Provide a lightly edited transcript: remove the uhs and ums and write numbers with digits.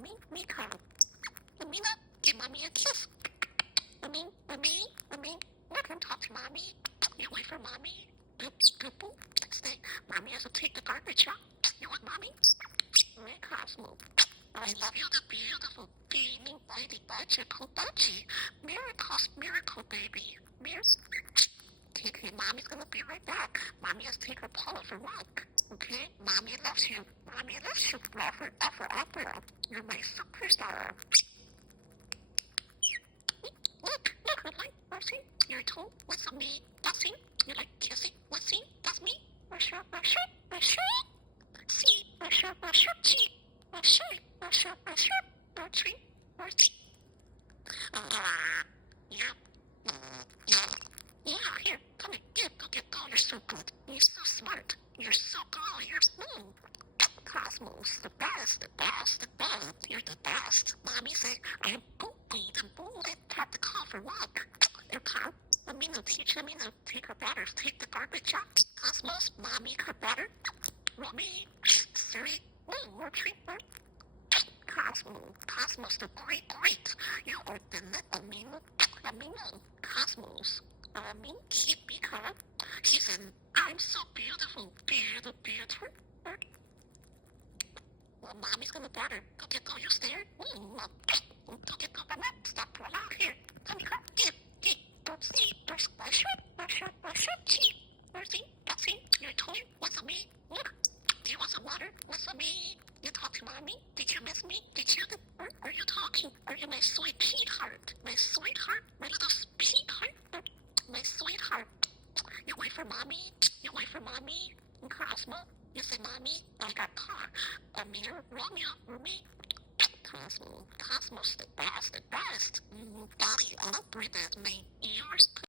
me cuddle. Amina, give mommy a kiss. Let him talk to mommy. You wait for mommy. Stay. Mommy has to take the garbage out. You want mommy? Me Kosmos. I love you, the beautiful, beaming, mighty, magical budgie. Miracle, baby. Okay, mommy's gonna be right back. Mommy has to take her paw off her walk. Okay? Mommy loves you. Forever. You're my superstar. Look, Ridley. Mercy. You're told. What's on me? That's me. You like kissing? What's me? That's me. My shirt. See, my shirt. Mercy. Yeah, here, come here, go get going. You're so good. You're so smart. You're so good. You're smooth. Kosmos, the best. You're the best. Mommy said, I'm bold and have to call for walk. Okay? Take her better. Take the garbage out. Kosmos, mommy, her better. Romy, Siri, more treatment. Kosmos, the great. You are the Amino, Kosmos. Keep me calm. He said, I'm so beautiful. Well, mommy's gonna better. Go get all your stairs. Go get all my stop right out here. Come here. Don't sleep. My shirt. Mercy. That's it. You're told. What's on me? Look. Do you want some water? What's on me? You talk to mommy? Did you miss me? Or are you talking? Are you my sweet sweetheart? My sweetheart? My little sweetheart? My sweetheart. You wait for mommy? Cosmo? You say mommy? I got car. Amir, Romeo, Rumi. Cosmos, the best. Daddy, I'll breathe at me. Yours.